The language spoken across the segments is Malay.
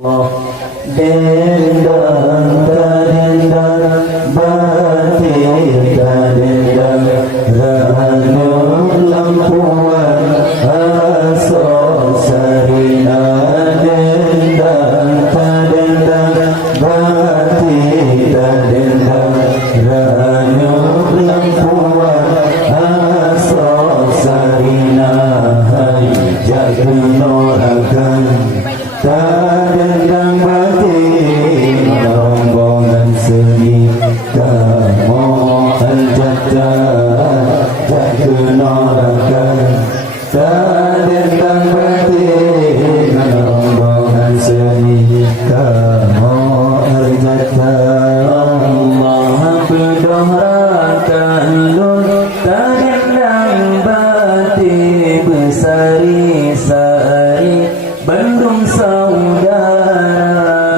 Dendang tadendang batik tadendang ranum lampuan asok sarina. Dendang tadendang batik tadendang ranum lampuan asok sarina. Hai jagunorakan tadendang batik rombongan seni kamu al-jatah jagunorakan tadendang batik rombongan seni kamu al-jatah. Allah berdoakan lun tadendang batik bersari-sari Bandung saudara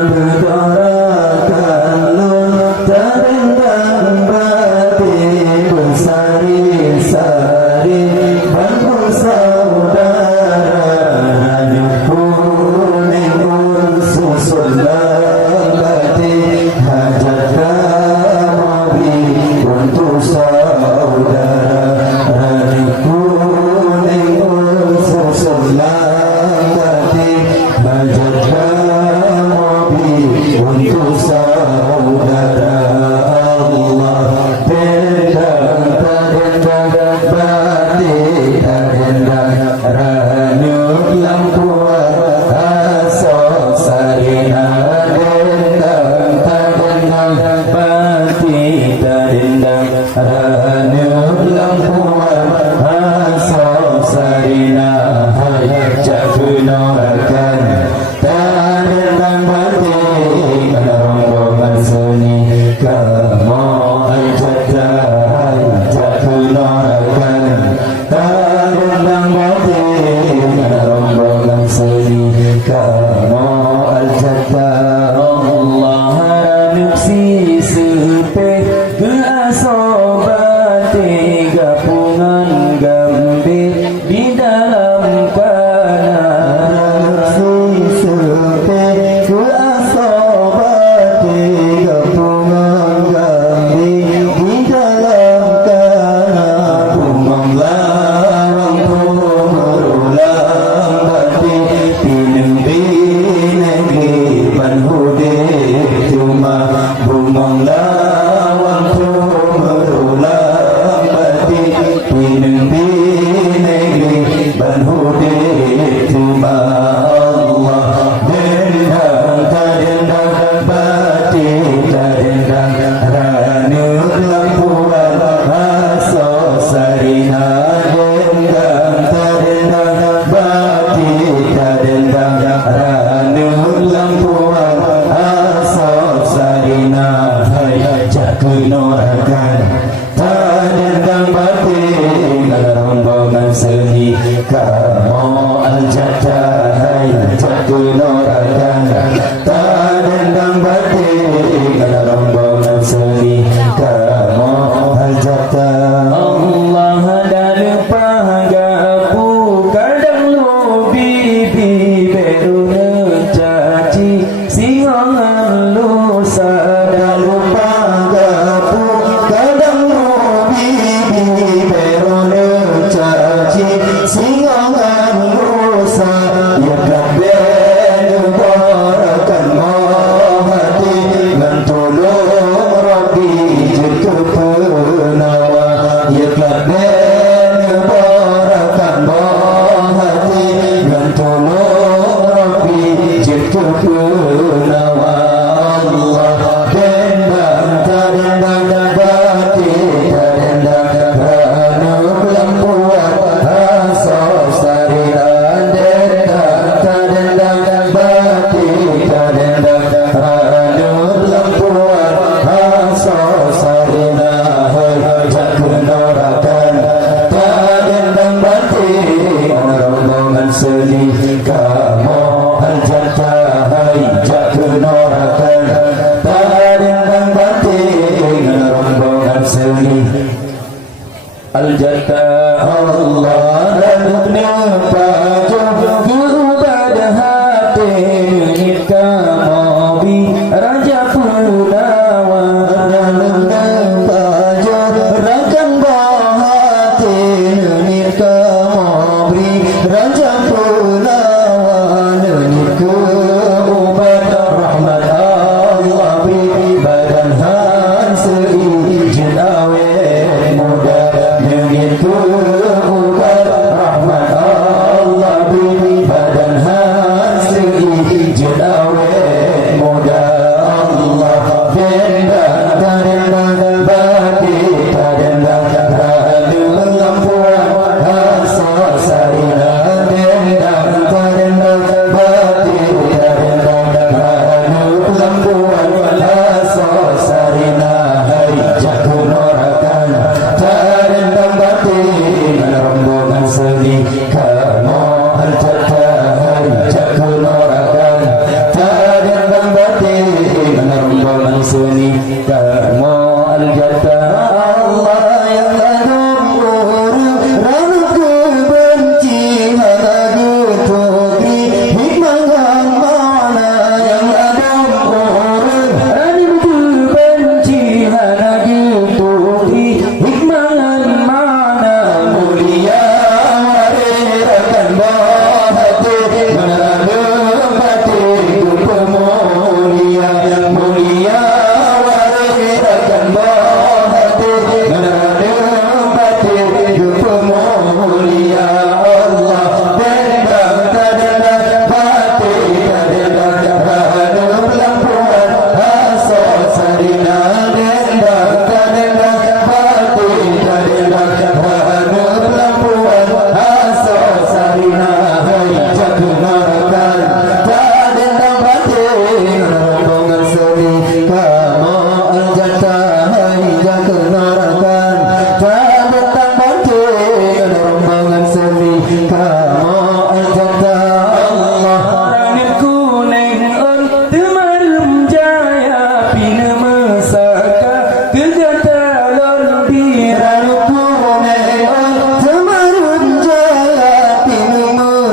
berdoakan lun tadendang batik bersari-sari Bandung saudara. Hanya kuning susun batik hajat kamobi untuk saudara. Hanya kuning susun hajat kamobi untuk saudara. Allah tadendang tadendang batik tadendang ranyut lampuan asok sarina. Dendang tadendang batik tadendang ranyut lampuan asok sarina. Hai jagunorakan tadendang batik rombongan seni kamu al-jatah jagunorakan tadendang batik rombongan seni kamu al-jatah. Allah ranum si sepe ke asobati gapungan gambir di dalam kanan sepe ke asobati gapungan gambir di dalam kanan. Kumam lawang pemerulang batik pineng-pineng panhude cuma bumang lawang pemerulang batik pineng-pineng panhude cuma. Allah dendang tadendang batik tadendang ranut lampuan asok sarina. Dendang tadendang batik tadendang ranut lampuan asok sarina. Hai jagunorakan tadendang batik rombongan seni kamu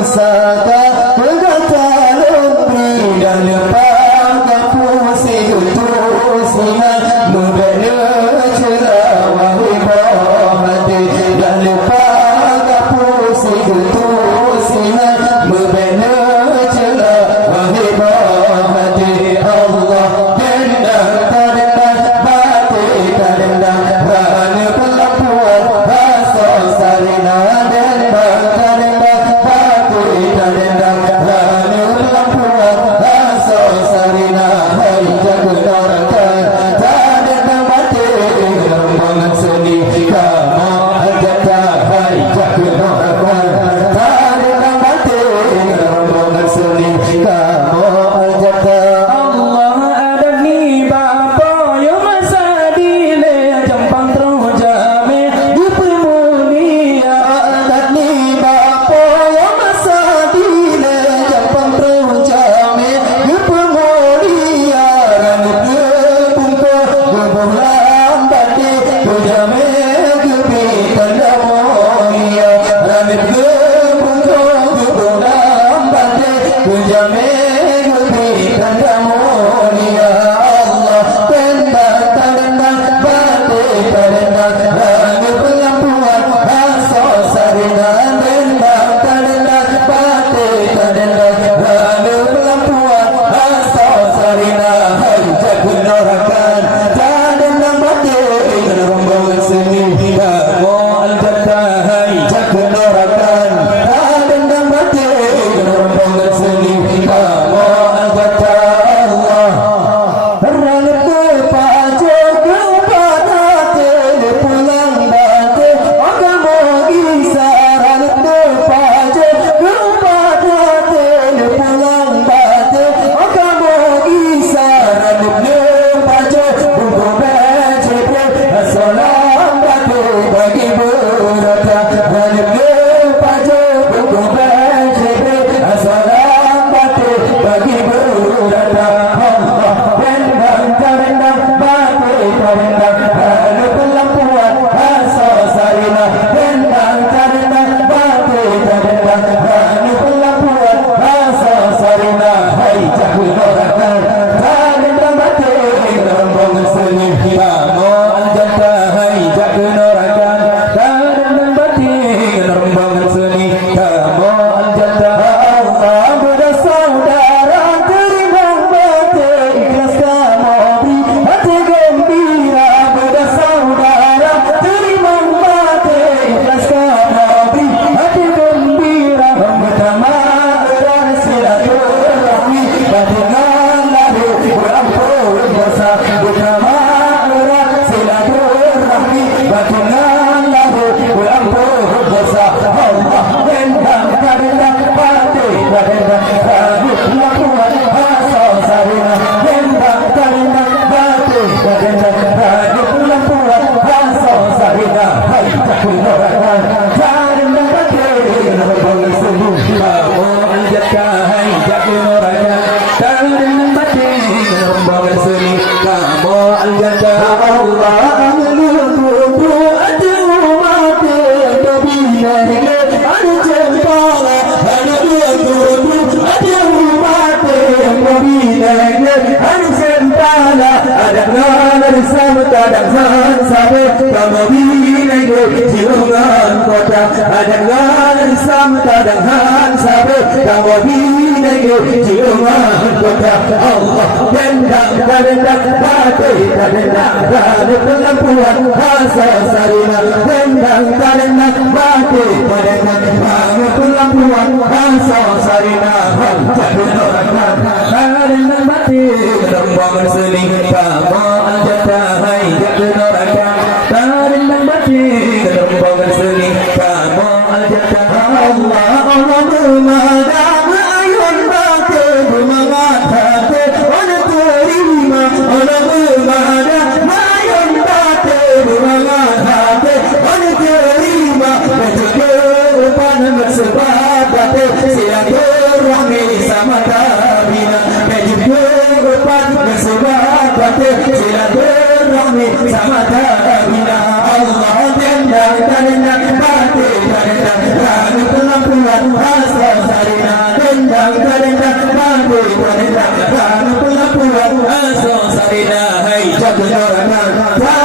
saka pegatan umpri dan lepang kapusi utusinya mubena cerawah hati dan lepang kapusi utusinya mubena cerawah hati Allah dendang tadendang bati tadendang rana pelapuan rasa sarina dendang tadendang bati tadendang rana pelapuan rasa sarina hai jaga narakan tadendang bati rombongan seni kamu ajata hai jaga narakan tadendang bati rombongan seni kamu ajata Allah ada ni bapa yo masa dile jampang terujame di pemulia ada ni bapa yo masa dile jampang terujame di pemulia rambut bungko gebulan bati kujame gebi tandamonia rambut bungko gebulan bati kujame gebi tandamonia Allah tendang tendang bati tendang rambut pelampuan rasa sarina tendang tendang bati tendang rambut pelampuan rasa sarina hai jaga narakan tendang bati rombongan seni kamu aljata hai jaga narakan tendang bati rombongan seni kamu aljata Allah rambut pajak keempat hati pulang bati agama kisah rambut pajak keempat hati pulang bati agama kisah rambut pajak buku becek salam batu bagi berata rambut pajak buku becek salam batu bagi berata Allah tendang tendang batu tendang rambut pelampuan rasa sarina tendang tendang batu tendang rambut pelampuan rasa sarina hai jaga narakan tendang batu rombongan seni kamu aljata hai jaga narakan tendang batu rombongan seni kamu aljata Allah bersaudara terimbang batu ikhlas kamu beri hati gembira bersaudara terimbang batu ikhlas kamu beri hati gembira bersama erat silaturahmi dengan lalu berampun dosa bersama erat silaturahmi dengan lalu berampun dosa Allah tendang tendang batu tendang rambut lakuan rasa sarina tendang tendang batu tendang rambut lakuan rasa sarina hai jaga narakan tendang batu rombongan seni kamu aljata hai jaga narakan tendang batu rombongan seni kamu aljata Allah ameluku ada umat kebina ada jempala ada umat ada umat kebina ada jempala ada ngalar samta dan sabe kamu bina jiungan kota ada ngalar samta dan sabe kamu bina jiungan kota Allah tendang tendang batu tendang rambut pelampuan rasa sarina tendang tendang batu tendang rambut pelampuan rasa sarina hai jaga narakan tendang batu rombongan seni kamu aljata hai jaga narakan tendang batu rombongan seni kamu aljata Allah Allah bermadam ayun batu bermangat hati orang terima orang bermadam ayun batu bermangat hati orang terima ketika depan bersebab batu silaturahmi sama tabina ketika depan bersebab batu silaturahmi sama tabina Allah tendang tendang batu tendang rambut pelampuan rasa Bina